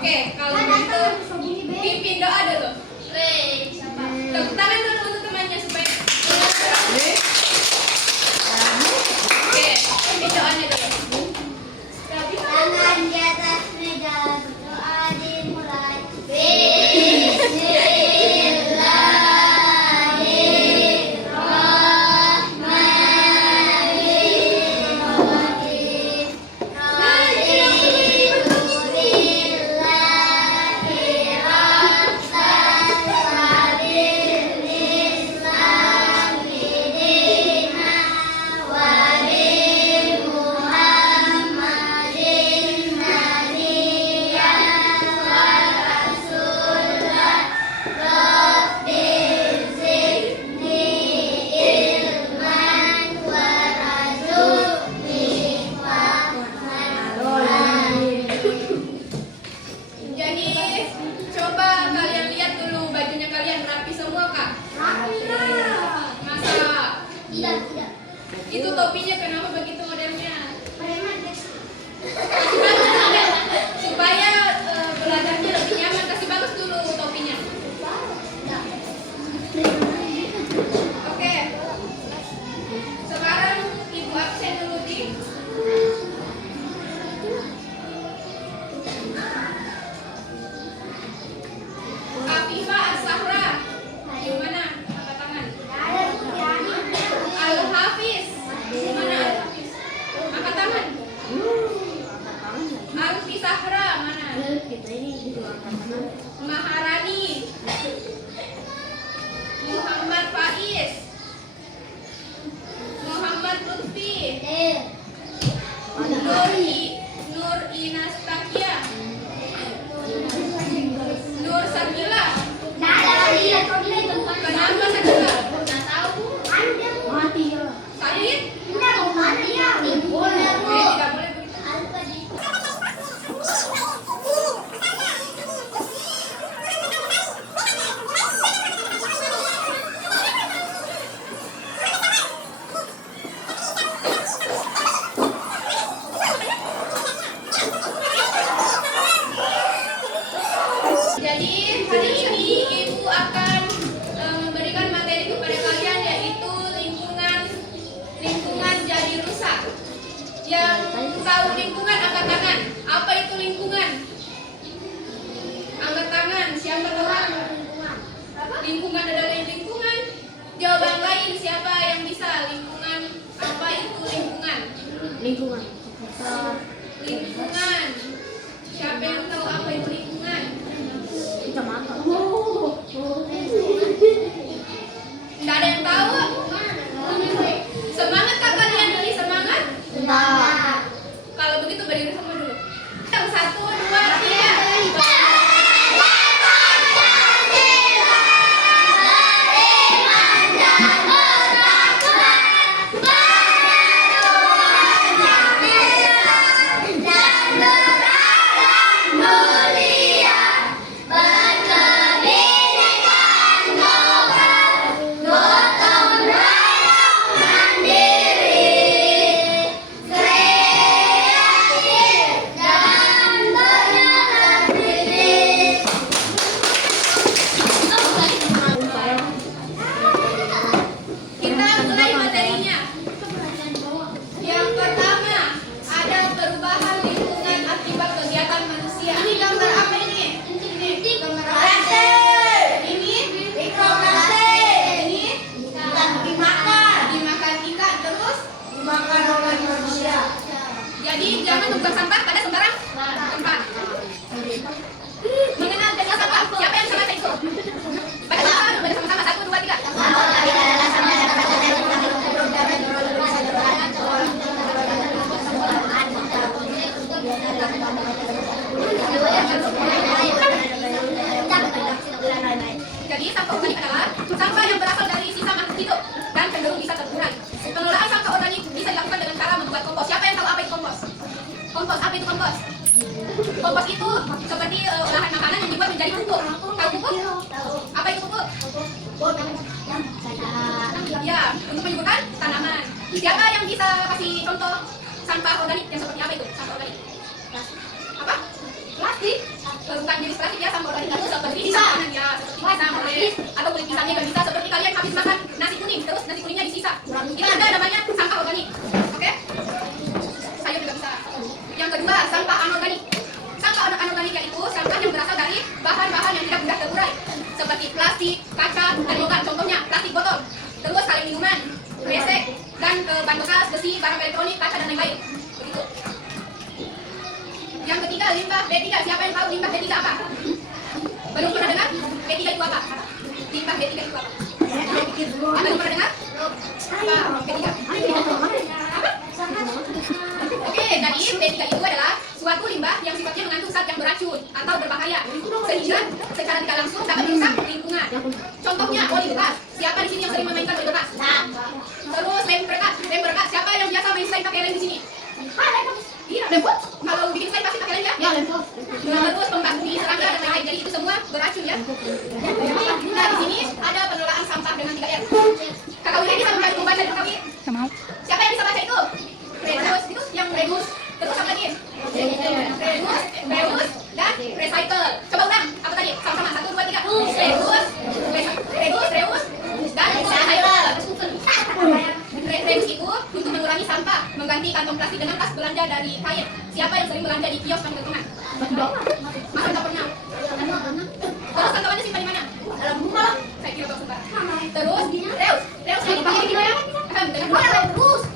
Oke, kalau begitu pimpin doa dulu. Tepuk tangan dulu untuk temannya supaya. Oke, pimpin doanya dulu. Tangan di atas meja, doa dimulai. Itu topinya kenapa begitu modelnya? Supaya belajarnya lebih nyaman, kasih bagus dulu topinya. Oke. Sekarang ibu absen dulu di. Afifa As-Sahra. Di mana? Angkat tangan. Al-Hafiz. Di mana Al-Hafiz? Angkat tangan. Alfi Sahra mana? Maharani. Muhammad Faiz. Muhammad Lutfi. Nur Inastakia. Nur Sakila. Kenapa Sakila? Said? Tidak boleh begitu. Jadi hari ini Ibu akan memberikan materi kepada kalian, yaitu lingkungan jadi rusak. Yang tahu lingkungan angkat tangan. Apa itu lingkungan? Angkat tangan. Siapa tahu? Lingkungan adalah lingkungan. Jawaban lain siapa yang bisa? Lingkungan. Apa itu lingkungan? Lingkungan. Lingkungan. Siapa yang tahu apa itu lingkungan? Kita makan. Tidak ada yang tahu? Semangat kak kalian ini, semangat? Kalau begitu berdiri semua dulu. Yang 1, 2, 3. Kita mulai materinya. Yang pertama, ada perubahan lingkungan akibat kegiatan manusia. Ini gambar apa ini? Ini gambar apa? Ini dimakan ikan, terus Dimakan oleh manusia. jadi jangan membuang sampah pada sembarang tempat. Mengenal dengan sampah. Siapa yang sama itu? Pada sama-sama 1, 2, 3. Jadi sampah organik adalah sampah yang berasal dari sisa makhluk hidup dan cenderung bisa terkurai. Pengelolaan sampah organik bisa dilakukan dengan cara membuat kompos. Siapa yang tahu apa itu kompos? Kompos, apa itu kompos? Kompos itu seperti olahan makanan yang dibuat menjadi pupuk. Tahu pupuk? Apa itu pupuk? Ya, untuk menyuburkan tanaman. Siapa yang bisa kasih contoh sampah organik yang seperti apa itu? Sampah organik. Apa? Plastik. Sampahnya nggak bisa seperti kalian habis makan nasi kuning, terus nasi kuningnya disisa. Itu ada namanya sampah organik. Oke? Sayur juga bisa. Yang kedua, sampah anorganik. Sampah anorganik yaitu sampah yang berasal dari bahan-bahan yang tidak mudah terurai, seperti plastik, kaca, dan logam. Contohnya plastik botol, terus kaleng minuman, besek, dan ban bekas, besi, barang elektronik, kaca, dan lain-lain. Begitu. Yang ketiga, limbah B3. Siapa yang tahu limbah B3 apa? Belum pernah dengar? B3 itu apa? Limbah B3 itu apa? Belum pernah dengar? Apa B3? Oke, jadi B3 itu adalah suatu limbah yang sifatnya mengandung zat yang beracun atau berbahaya, sehingga secara tidak langsung dapat merusak lingkungan. Contohnya oli bekas. Siapa di sini yang sering memainkan oli bekas? Terus lem bekas. Lem bekas. Siapa yang biasa main slime pakai lem di sini? Iya, lem. Kalau bikin slime pasti pakai lem ya? Ya, lem. Terus pembasmi serangga dan lain-lain. Jadi itu semua beracun ya. Nah, di sini ada pengelolaan sampah dengan 3R. Kakak Wira bisa membantu baca Kakak Wira? Siapa yang bisa baca itu? Reduce, itu yang reduce. Terus apa lagi? Reduce, dan recycle. Coba ulang, apa tadi? Sama-sama, 1, 2, 3. Reduce, dan recycle. Reduce itu untuk mengurangi sampah, mengganti kantong plastik dengan tas belanja dari kain. Siapa yang sering belanja di kios kami teman? Masa tidak pernah? Terus kantongnya simpan di mana? Dalam rumah. Saya kira tahu sembarang. Terus, reuse yang dipakai di mana?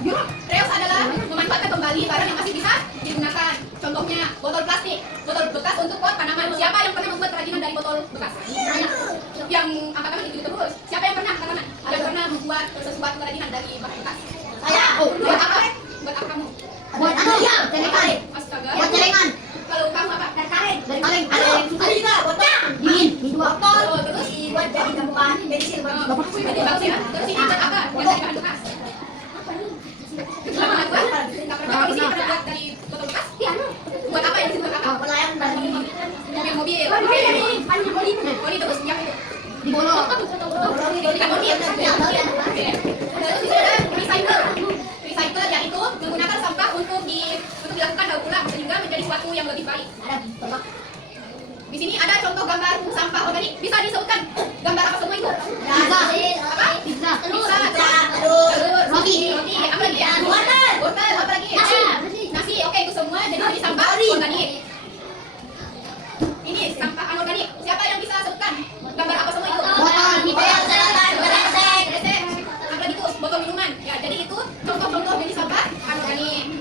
Reuse adalah memanfaatkan kembali barang yang masih bisa digunakan. Contohnya botol plastik, botol bekas untuk pot tanaman. Siapa yang pernah membuat kerajinan dari botol bekas? Yang angkat tangan itu terus. Siapa yang pernah angkat tangan? Yang pernah membuat sesuatu kerajinan dari bahan bekas? Saya. Buat apa? Buat apa kamu? Buat apa ya? Dari kain. Astaga. Buat celengan. Kalau kamu apa? Dari kain. Dari kain. Ada yang susah juga. Botol. Dingin. Botol. Terus Buat jadi tambahan bensin. bapak jadi bagus ya. Terus ini buat apa? Yang dari bahan bekas. Nggak pernah buat? Nggak pernah. Di sini pernah buat dari botol bekas? Buat apa yang buat apa? Pelayan dari Mobil. Oli terus yang itu. di bolong. Terus di sini ada recycle. Recycle yaitu menggunakan sampah untuk dilakukan daur ulang sehingga menjadi suatu yang lebih baik. Di sini ada contoh gambar sampah organik. Bisa disebutkan gambar apa semua itu? Apa? Pizza. Pizza, Roti. Apa lagi ya? Wortel, apa lagi? Nasi. Oke, itu semua jadi sampah organik. Ini sampah anorganik. Siapa yang bisa sebutkan gambar apa semua itu? Botol. Kresek. Apa lagi itu? Botol minuman. Ya, jadi itu contoh-contoh dari sampah anorganik.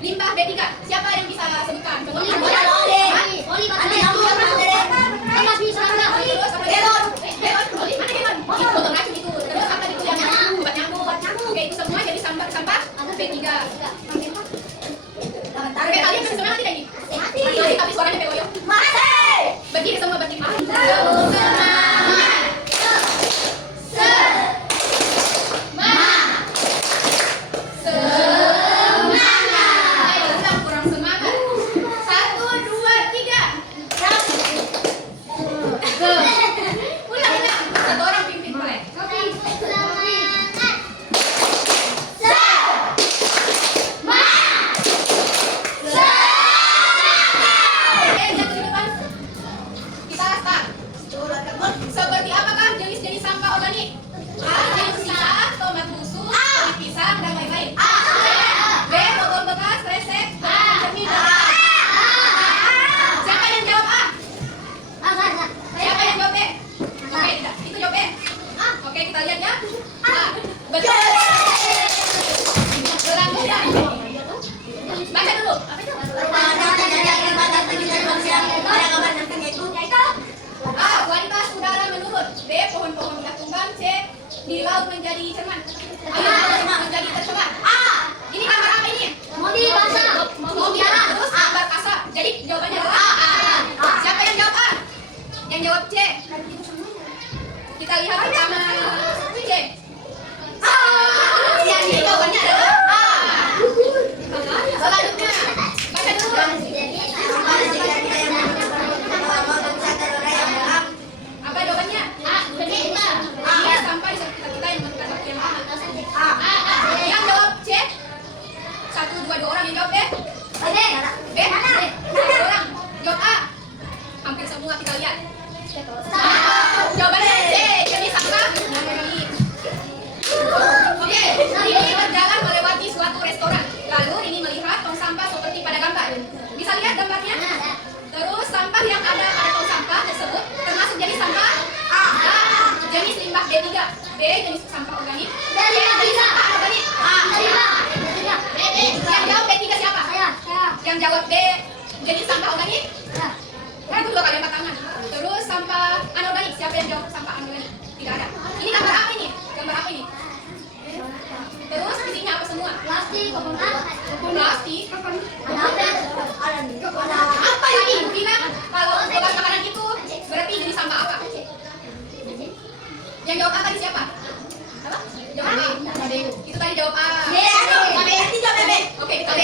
Limbah B3. Siapa yang bisa sebutkan? Contohnya botol racun itu. Terus apa itu yang buat nyamuk? Oke, itu semua jadi sampah B3. Oke, kalian bisa semangat tidak ini? Tapi suaranya pegoyo. Berdiri semua berdiri. Ayo, sedang kurang semangat. 1, 2, 3. Ulang. Satu orang pimpin boleh. Yang ke depan. Kita start. Seperti apakah jenis-jenis sampah organik? A. Jenis sisa, tomat busuk, kulit pisang, dan lain-lain. B. Botol bekas, kresek, cermin. Siapa yang jawab A? Siapa yang jawab B? Oke, tidak. Itu jawab B. Oke, kita lihat ya. A. Betul. Selanjutnya. Baca dulu. Apa itu? A. Kualitas udara menurun. B. Pohon-pohon mudah tumbang. C. Di laut menjadi cerman. Ayo, menjadi tercemar. Ini gambar apa ini? Mobil. Terus gambar asap. Jadi jawabannya adalah A. Siapa yang jawab A? Yang jawab C. Kita lihat pertama C. Jadi jawabannya adalah A. Selanjutnya, baca dulu. Apa jawabannya? Iya, sampai di sekitar kita yang menentukan waktu yang lama. Yang jawab C. 1, 2 orang yang jawab B. B. 2 orang. Jawab A. Hampir semua kita lihat. Jawabannya C. Jadi B jenis sampah organik. C jenis sampah anorganik. Yang jawab B3 siapa? Yang jawab B jenis sampah organik. Kan aku 2 kali angkat tangan. Terus sampah anorganik, siapa yang jawab sampah anorganik? Tidak ada. Ini gambar apa ini? Gambar apa ini? Terus isinya apa semua? Plastik. Plastik. Apa Tadi ibu bilang kalau bekas makanan itu berarti jadi sampah apa? Yang jawab A tadi siapa? Apa? Jawab B. Itu tadi jawab A. Oke, kita B.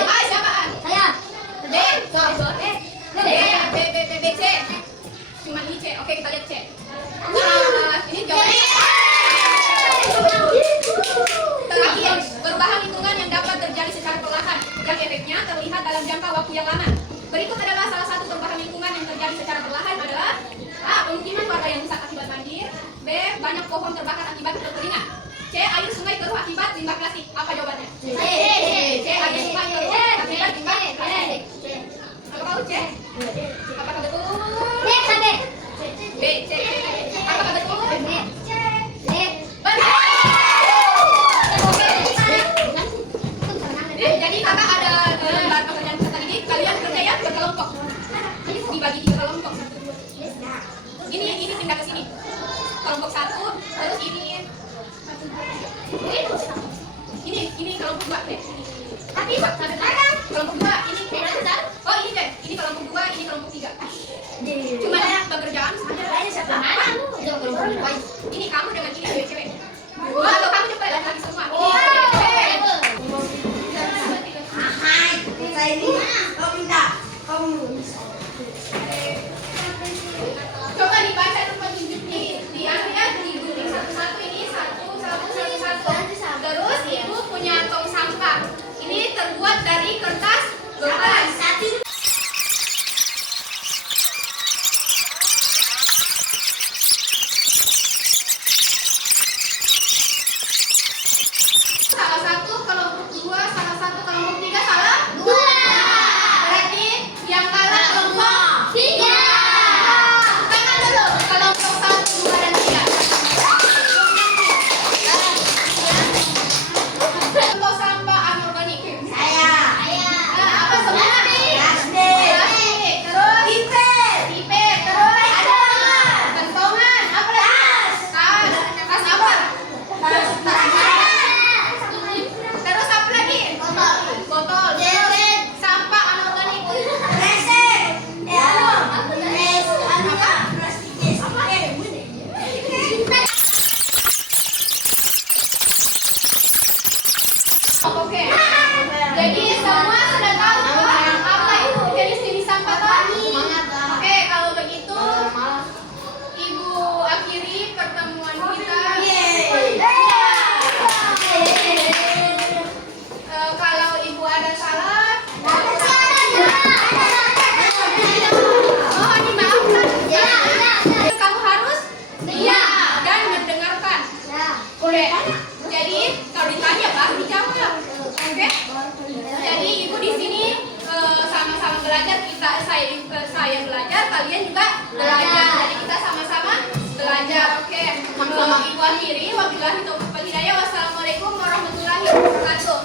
A siapa A? B. B, C. Cuma ini C. Oke, kita lihat C. Ini jawabannya. Terakhir, perubahan lingkungan yang dapat terjadi secara perlahan yang efeknya terlihat dalam jangka waktu yang lama. Berikut adalah salah satu perubahan lingkungan yang terjadi secara perlahan adalah A. Pemukiman warga yang rusak akibat banjir. B. Banyak pohon terbakar akibat kekeringan. C. Air sungai keruh akibat limbah plastik. Apa jawabannya? C. Air sungai keruh akibat limbah plastik. Apa kau C? Apakah betul? B. C. Apakah betul? Jadi kakak ada lembar pekerjaan kita ini, kalian kerja ya berkelompok, dibagi 3 kelompok. Ini pindah ke sini, kelompok 1, terus ini kelompok 2 deh. Tapi kelompok 2 ini oh ini deh, ini kelompok 2, ini kelompok 3. Cuma pekerjaan ini kamu dengan ini cewek-cewek. Kalau kamu coba lihat lagi semua. Coba dibaca tuh petunjuk diambil digunting satu-satu ini satu. Terus ibu punya tong sampah. Ini terbuat dari kertas bekas. Salah satu kelompok 2, salah satu kelompok 3 salah. Berarti yang kalah kelompok 3. Tangan dulu kelompok 1, 2, dan 3. Kelompok sampah anorganik. Apa semua? Plastik. Terus tipe. Terus kentongan. Apa lagi? Tas apa? Terus apa lagi? Botol. Sampah anorganik. Oke. Jadi semua sudah tahu apa itu jenis-jenis sampah tadi. Oke, kalau begitu Ibu akhiri pertemuan kita. Kalau Ibu ada salah, mohon dimaafkan. Kamu harus dan mendengarkan. Oke. Jadi kalau ditanya baru dijawab. Oke. Jadi Ibu di sini sama-sama belajar. Saya belajar, kalian juga belajar. Jadi kita sama-sama belajar. Oke. Ibu akhiri. Wabillahi taufiq wal hidayah. Wassalamualaikum warahmatullahi wabarakatuh.